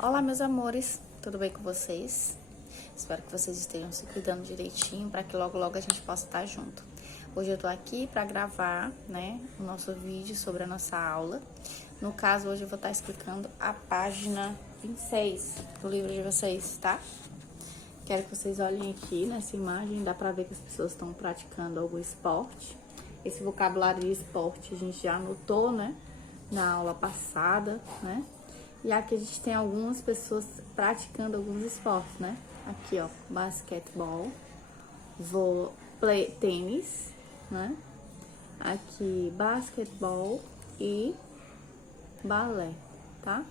Olá, meus amores, tudo bem com vocês? Espero que vocês estejam se cuidando direitinho para que logo a gente possa estar junto. Hoje eu tô aqui para gravar, o nosso vídeo sobre a nossa aula. No caso, hoje eu vou estar explicando a página 26 do livro de vocês, tá? Quero que vocês olhem aqui nessa imagem, dá pra ver que as pessoas estão praticando algum esporte. Esse vocabulário de esporte a gente já anotou, na aula passada, E aqui a gente tem algumas pessoas praticando alguns esportes, Aqui, ó, basquetebol, tênis, Aqui, basquetebol e balé, tá?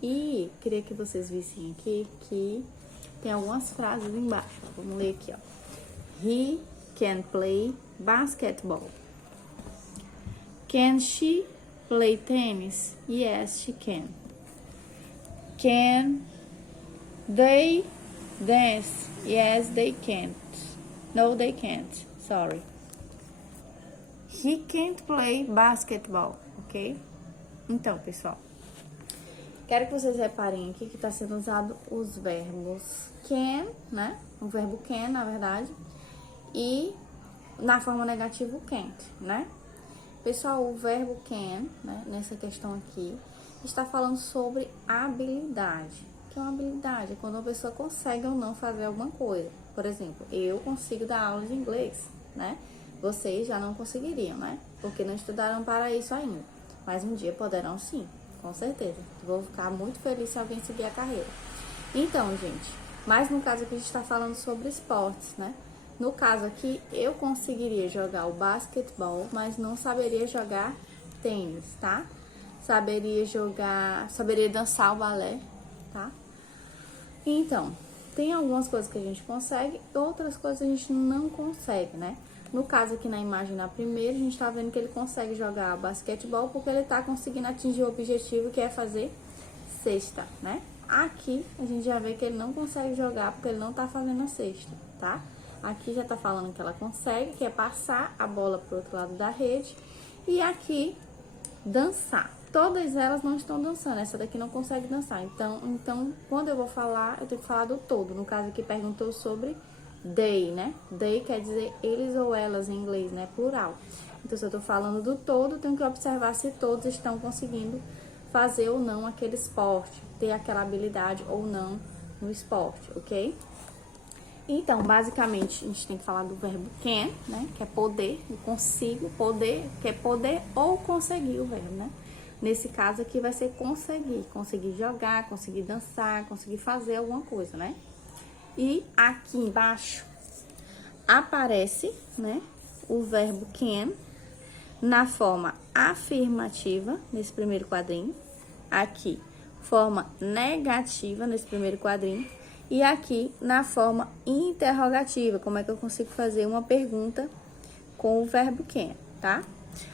E queria que vocês vissem aqui que tem algumas frases embaixo. Vamos ler aqui, ó. He can play basketball. Can she play tennis? Yes, she can. Can they dance? Yes, they can't. No, they can't. Sorry. He can't play basketball, ok? Então, pessoal, quero que vocês reparem aqui que está sendo usado os verbos can, O verbo can, na verdade, e na forma negativa o can't, Pessoal, o verbo can, nessa questão aqui, está falando sobre habilidade. O que é uma habilidade? É quando uma pessoa consegue ou não fazer alguma coisa. Por exemplo, eu consigo dar aula de inglês, Vocês já não conseguiriam, Porque não estudaram para isso ainda. Mas um dia poderão sim, com certeza. Vou ficar muito feliz se alguém seguir a carreira. Então, gente, mas no caso aqui a gente está falando sobre esportes, No caso aqui, eu conseguiria jogar o basquetebol, mas não saberia jogar tênis, tá? Saberia dançar o balé, tá? Então, tem algumas coisas que a gente consegue, outras coisas a gente não consegue, No caso aqui na imagem na primeira, a gente tá vendo que ele consegue jogar basquetebol porque ele tá conseguindo atingir o objetivo que é fazer cesta, Aqui a gente já vê que ele não consegue jogar porque ele não tá fazendo a cesta, tá? Aqui já tá falando que ela consegue, que é passar a bola pro outro lado da rede. E aqui, dançar. Todas elas não estão dançando, essa daqui não consegue dançar. Então, quando eu vou falar, eu tenho que falar do todo. No caso aqui, perguntou sobre they, They quer dizer eles ou elas em inglês, Plural. Então, se eu tô falando do todo, eu tenho que observar se todos estão conseguindo fazer ou não aquele esporte, ter aquela habilidade ou não no esporte, ok? Então, basicamente, a gente tem que falar do verbo can, Que é poder, eu consigo, poder, que é poder ou conseguir o verbo, Nesse caso aqui vai ser conseguir jogar, conseguir dançar, conseguir fazer alguma coisa, E aqui embaixo aparece, o verbo can na forma afirmativa, nesse primeiro quadrinho. Aqui, forma negativa, nesse primeiro quadrinho. E aqui, na forma interrogativa, como é que eu consigo fazer uma pergunta com o verbo can, tá?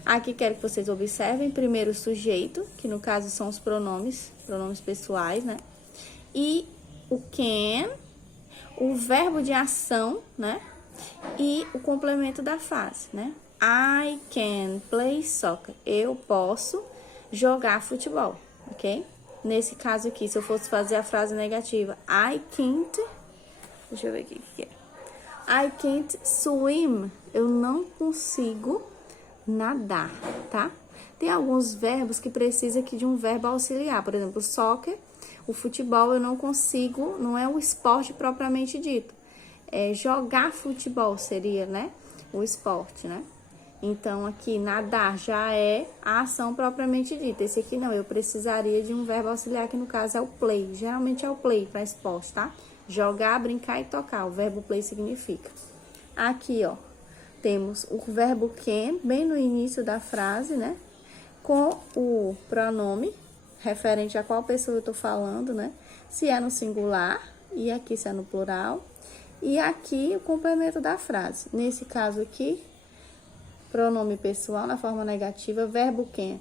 Aqui, quero que vocês observem primeiro o sujeito, que no caso são os pronomes pessoais, E o can, o verbo de ação, E o complemento da frase, I can play soccer. Eu posso jogar futebol, ok? Nesse caso aqui, se eu fosse fazer a frase negativa, I can't... Deixa eu ver aqui o que é. I can't swim. Eu não consigo nadar, tá? Tem alguns verbos que precisam aqui de um verbo auxiliar. Por exemplo, soccer, o futebol eu não consigo, não é o esporte propriamente dito. Jogar futebol seria, o esporte, Então, aqui, nadar já é a ação propriamente dita. Esse aqui não, eu precisaria de um verbo auxiliar, que no caso é o play. Geralmente é o play para esporte, tá? Jogar, brincar e tocar. O verbo play significa. Aqui, ó, temos o verbo can, bem no início da frase, Com o pronome, referente a qual pessoa eu tô falando, Se é no singular, e aqui se é no plural. E aqui o complemento da frase. Nesse caso aqui, pronome pessoal na forma negativa, verbo can,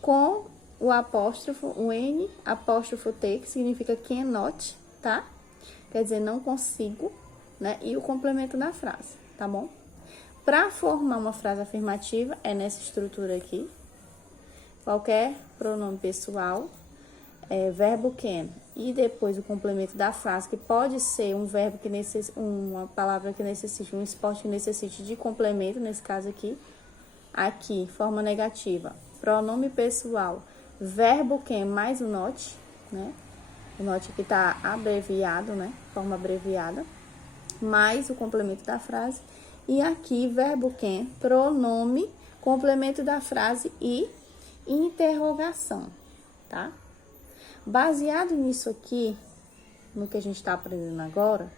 com o apóstrofo, o N, apóstrofo T, que significa cannot, tá? Quer dizer, não consigo, E o complemento da frase, tá bom? Para formar uma frase afirmativa, é nessa estrutura aqui. Qualquer pronome pessoal, verbo can e depois o complemento da frase, que pode ser um verbo que uma palavra que necessite, um esporte que necessite de complemento, nesse caso aqui, forma negativa, pronome pessoal, verbo can mais o not, né? O not aqui tá abreviado, né? Forma abreviada, mais o complemento da frase. E aqui, verbo can, pronome, complemento da frase e interrogação, tá? Baseado nisso aqui, no que a gente tá aprendendo agora,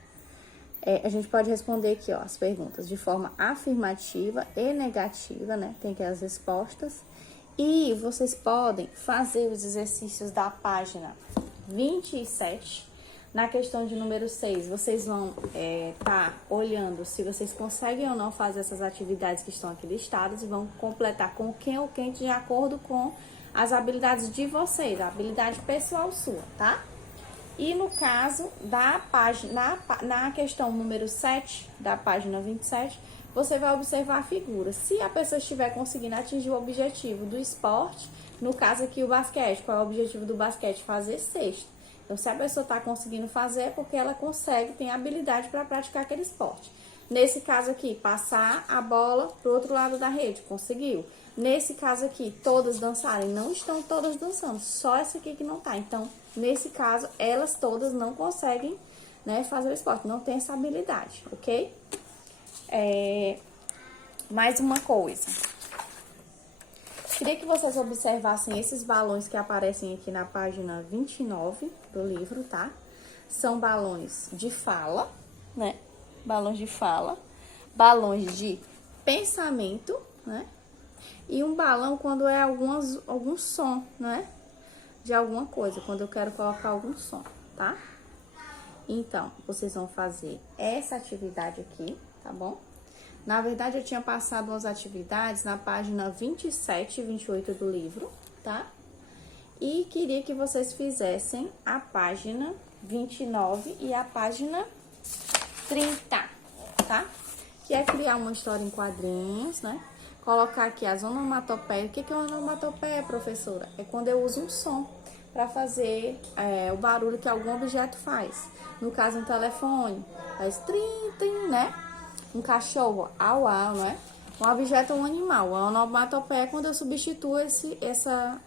a gente pode responder aqui, ó, as perguntas de forma afirmativa e negativa, né? Tem aqui as respostas. E vocês podem fazer os exercícios da página 27, na questão de número 6. Vocês vão tá olhando se vocês conseguem ou não fazer essas atividades que estão aqui listadas e vão completar com quem ou quem de acordo com as habilidades de vocês, a habilidade pessoal sua, tá? E no caso da página, na questão número 7 da página 27, você vai observar a figura. Se a pessoa estiver conseguindo atingir o objetivo do esporte, no caso aqui o basquete, qual é o objetivo do basquete? Fazer cesta. Então, se a pessoa está conseguindo fazer, é porque ela consegue, tem habilidade para praticar aquele esporte. Nesse caso aqui, passar a bola para o outro lado da rede, conseguiu. Nesse caso aqui, todas dançarem, não estão todas dançando, só essa aqui que não tá. Então, nesse caso, elas todas não conseguem, né, fazer o esporte, não tem essa habilidade, ok? Mais uma coisa. Queria que vocês observassem esses balões que aparecem aqui na página 29 do livro, tá? São balões de fala, né? Balões de fala, balões de pensamento, né? E um balão quando é algum som, né? De alguma coisa, quando eu quero colocar algum som, tá? Então, vocês vão fazer essa atividade aqui, tá bom? Na verdade, eu tinha passado umas atividades na página 27 e 28 do livro, tá? E queria que vocês fizessem a página 29 e a página 30, tá? Que é criar uma história em quadrinhos, né? Colocar aqui as onomatopeias. O que é uma onomatopeia, professora? É quando eu uso um som para fazer o barulho que algum objeto faz. No caso, um telefone, faz trim, trim, né? Um cachorro, au, au, né? Um objeto é um animal. A onomatopeia é quando eu substituo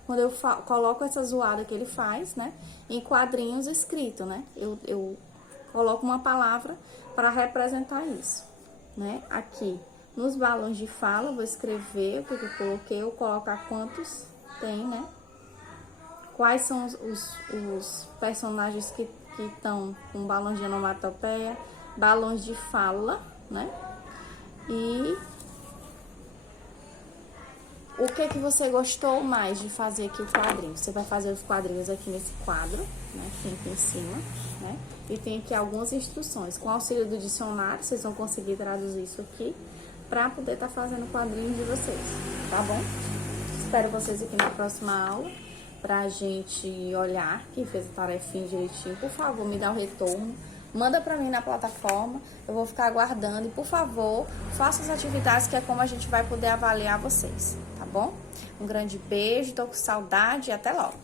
quando eu coloco essa zoada que ele faz, né? Em quadrinhos escrito, né? Eu coloco uma palavra para representar isso, né? Aqui, nos balões de fala, vou escrever o que eu coloquei, eu colocar quantos tem, né? Quais são os personagens que estão com balões de onomatopeia, balões de fala, né? E o que você gostou mais de fazer aqui o quadrinho? Você vai fazer os quadrinhos aqui nesse quadro, né? Tem aqui em cima, né? E tem aqui algumas instruções. Com o auxílio do dicionário, vocês vão conseguir traduzir isso aqui para poder estar fazendo o quadrinho de vocês, tá bom? Espero vocês aqui na próxima aula pra gente olhar que fez a tarefinha direitinho. Por favor, me dá o retorno. Manda pra mim na plataforma, eu vou ficar aguardando. E, por favor, faça as atividades, que é como a gente vai poder avaliar vocês, tá bom? Um grande beijo, tô com saudade e até logo!